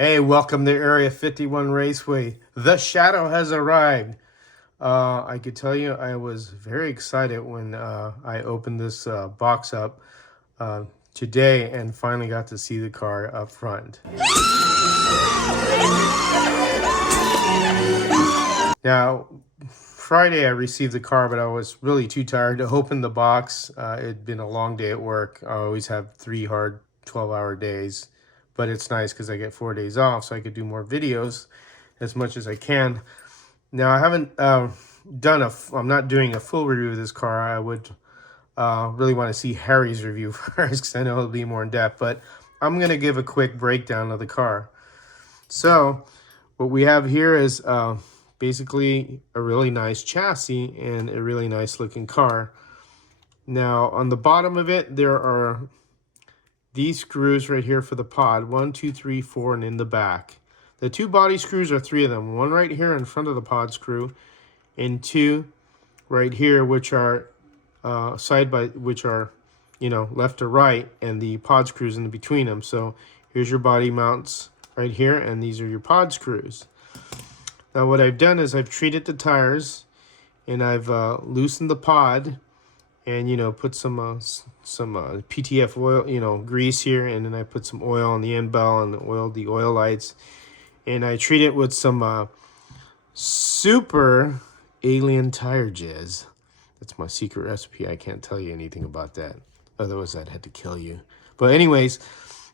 Hey, welcome to Area 51 Raceway. The Shadow has arrived. I could tell you I was very excited when I opened this box up uh, today and finally got to see the car up front. Now, Friday I received the car, but I was really too tired to open the box. It'd been a long day at work. I always have 3 hard 12-hour days, but it's nice because I get 4 days off, so I could do more videos as much as I can. Now, I haven't I'm not doing a full review of this car. I would really want to see Harry's review first because I know it'll be more in depth, but I'm going to give a quick breakdown of the car. So, what we have here is basically a really nice chassis and a really nice looking car. Now, on the bottom of it, there are these screws right here for the pod. 1, 2, 3, 4, and in the back. The 2 body screws are 3 of them. 1 right here in front of the pod screw, and 2 right here, which are left to right, and the pod screws in between them. So here's your body mounts right here, and these are your pod screws. Now what I've done is I've treated the tires, and I've loosened the pod, and put some PTF oil, grease here, and then I put some oil on the end bell and the oil lights, and I treat it with some super alien tire jizz. That's my secret recipe. I can't tell you anything about that, otherwise I'd have to kill you. But anyways,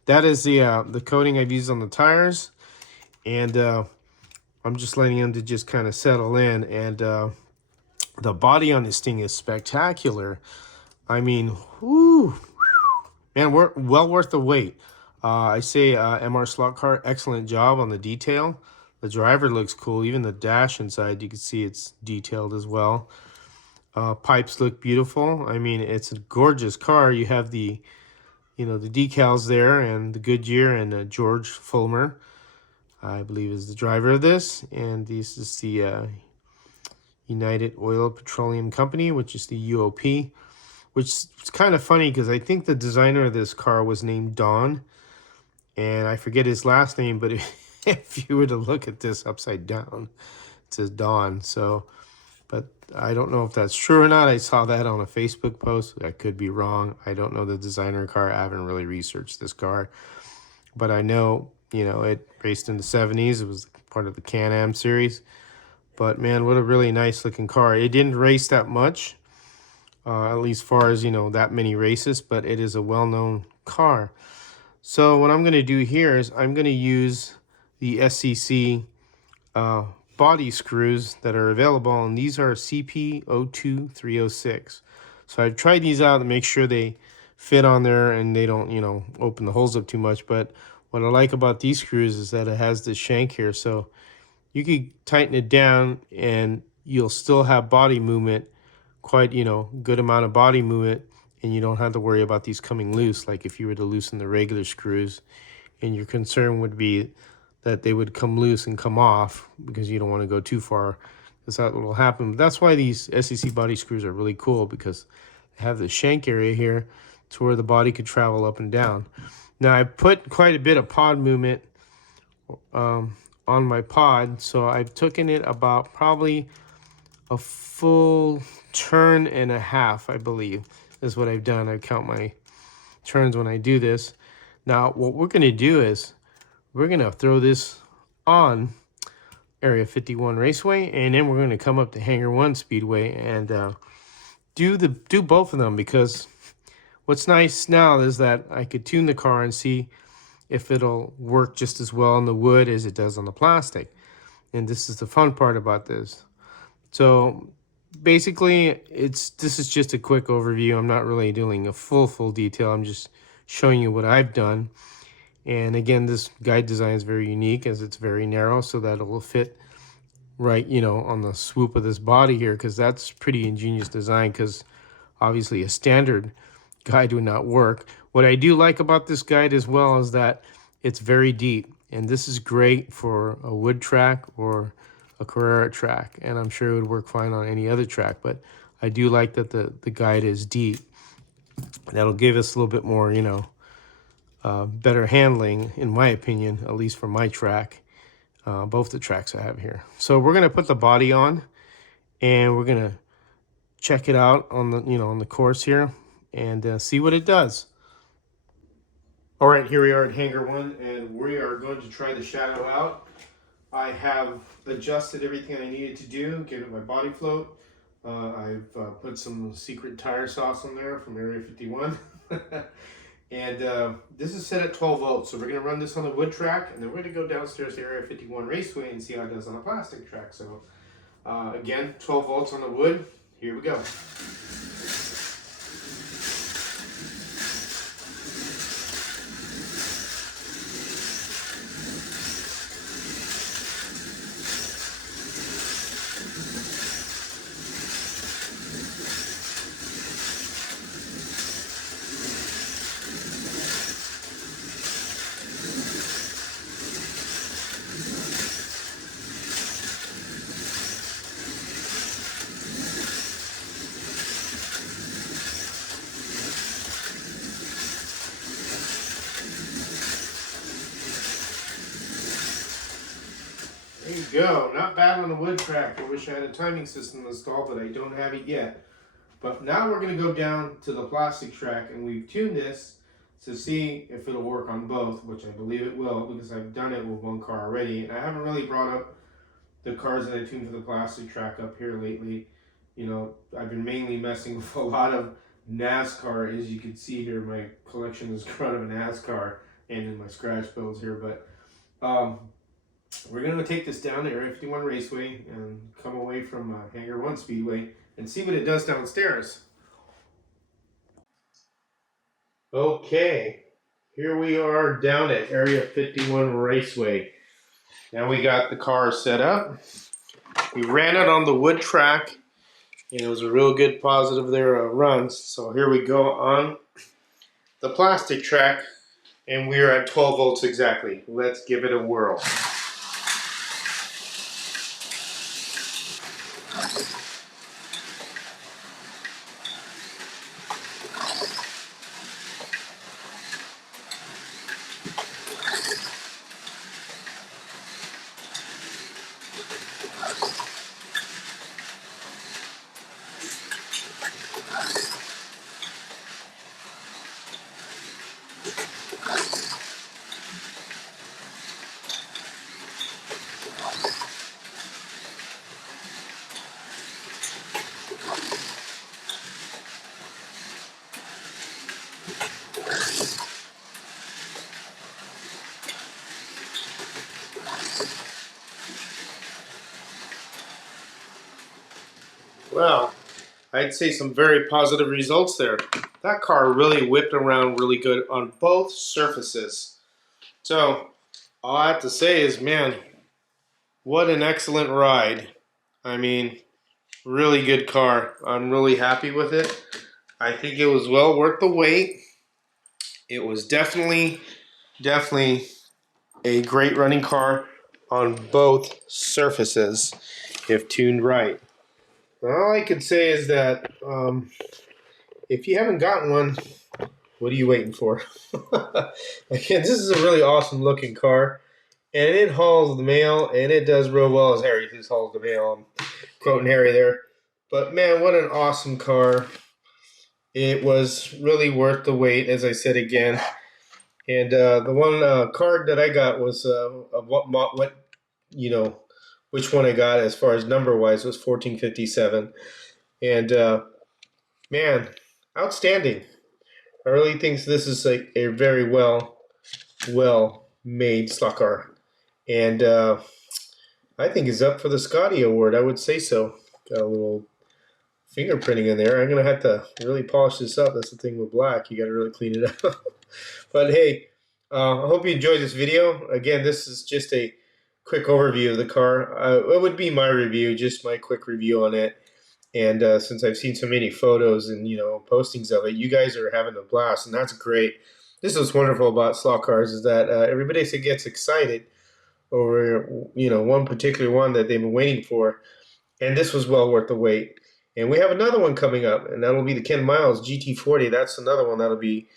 that is the coating I've used on the tires, and I'm just letting them to just kind of settle in. And the body on this thing is spectacular. I mean, whoo, man, we're well worth the wait. I say MR Slotcar, excellent job on the detail. The driver looks cool. Even the dash inside, you can see it's detailed as well. Pipes look beautiful. I mean, it's a gorgeous car. You have the decals there, and the Goodyear, and George Fulmer, I believe, is the driver of this. And this is the United Oil Petroleum Company, which is the UOP, which is kind of funny because I think the designer of this car was named Don, and I forget his last name, but if you were to look at this upside down, it says Don. So, but I don't know if that's true or not. I saw that on a Facebook post. I could be wrong. I don't know the designer car. I haven't really researched this car, but I know, it raced in the 70s. It was part of the Can-Am series. But man, what a really nice looking car. It didn't race that much, at least far as, that many races, but it is a well-known car. So what I'm going to do here is I'm going to use the SCC body screws that are available, and these are CP02306. So I've tried these out to make sure they fit on there and they don't, open the holes up too much. But what I like about these screws is that it has this shank here, so you could tighten it down and you'll still have body movement, quite, good amount of body movement, and you don't have to worry about these coming loose like if you were to loosen the regular screws, and your concern would be that they would come loose and come off because you don't want to go too far, because that will happen. But that's why these SEC body screws are really cool, because they have the shank area here to where the body could travel up and down. Now I put quite a bit of pod movement on my pod, so I've taken it about probably a full turn and a half, I believe, is what I've done. I count my turns when I do this. Now what we're going to do is we're going to throw this on Area 51 Raceway, and then we're going to come up to Hangar 1 Speedway and do both of them, because what's nice now is that I could tune the car and see if it'll work just as well on the wood as it does on the plastic. And this is the fun part about this. So basically, this is just a quick overview. I'm not really doing a full detail. I'm just showing you what I've done. And again, this guide design is very unique, as it's very narrow, so that it will fit right, on the swoop of this body here, because that's pretty ingenious design, because obviously a standard guide would not work. What I do like about this guide as well is that it's very deep, and this is great for a wood track or a Carrera track, and I'm sure it would work fine on any other track, but I do like that the guide is deep. That'll give us a little bit more, better handling, in my opinion, at least for my track, both the tracks I have here. So we're gonna put the body on, and we're gonna check it out on the on the course here, and see what it does. All right, here we are at Hangar 1, and we are going to try the shadow out. I have adjusted everything I needed to do, give it my body float. I've put some secret tire sauce on there from Area 51. And this is set at 12 volts, so we're going to run this on the wood track, and then we're going to go downstairs to Area 51 Raceway and see how it does on a plastic track. So again, 12 volts on the wood. Here we go. There you go. Not bad on the wood track. I wish I had a timing system installed, but I don't have it yet. But now we're going to go down to the plastic track, and we've tuned this to see if it'll work on both, which I believe it will, because I've done it with one car already. And I haven't really brought up the cars that I tuned for the plastic track up here lately. You know, I've been mainly messing with a lot of NASCAR. As you can see here, my collection is grown of a NASCAR and in my scratch builds here. But we're going to take this down to Area 51 Raceway and come away from Hangar 1 Speedway and see what it does downstairs. Okay, here we are down at Area 51 Raceway. Now we got the car set up. We ran it on the wood track, and it was a real good positive there runs. So here we go on the plastic track, and we are at 12 volts exactly. Let's give it a whirl. Well, I'd say some very positive results there. That car really whipped around really good on both surfaces. So, all I have to say is, man, what an excellent ride. I mean, really good car. I'm really happy with it. I think it was well worth the wait. It was definitely a great running car on both surfaces if tuned right. All I can say is that if you haven't gotten one, what are you waiting for? Again, this is a really awesome looking car, and it hauls the mail, and it does real well, as Harry just hauls the mail. I'm quoting Harry there. But man, what an awesome car. It was really worth the wait, as I said again. And the one card that I got was which one I got as far as number wise was 1457. And man, outstanding. I really think this is like a very well made slot car. And I think is up for the Scotty Award. I would say so. Got a little fingerprinting in there. I'm going to have to really polish this up. That's the thing with black. You got to really clean it up. But hey, I hope you enjoyed this video. Again, this is just a quick overview of the car. It would be my review, just my quick review on it. And since I've seen so many photos and postings of it, you guys are having a blast, and that's great. This is what's wonderful about slot cars is that everybody gets excited over one particular one that they've been waiting for, and this was well worth the wait. And we have another one coming up, and that'll be the Ken Miles GT40. That's another one that'll be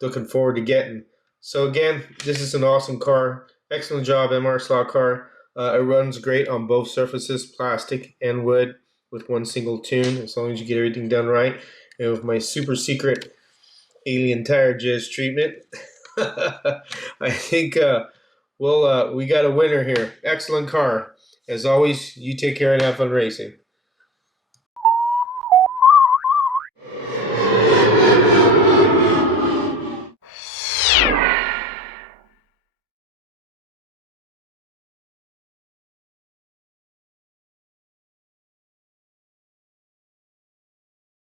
looking forward to getting. So again, this is an awesome car. Excellent job, MR Slotcar. It runs great on both surfaces, plastic and wood, with one single tune, as long as you get everything done right. And with my super secret alien tire jizz treatment, I think we got a winner here. Excellent car. As always, you take care and have fun racing.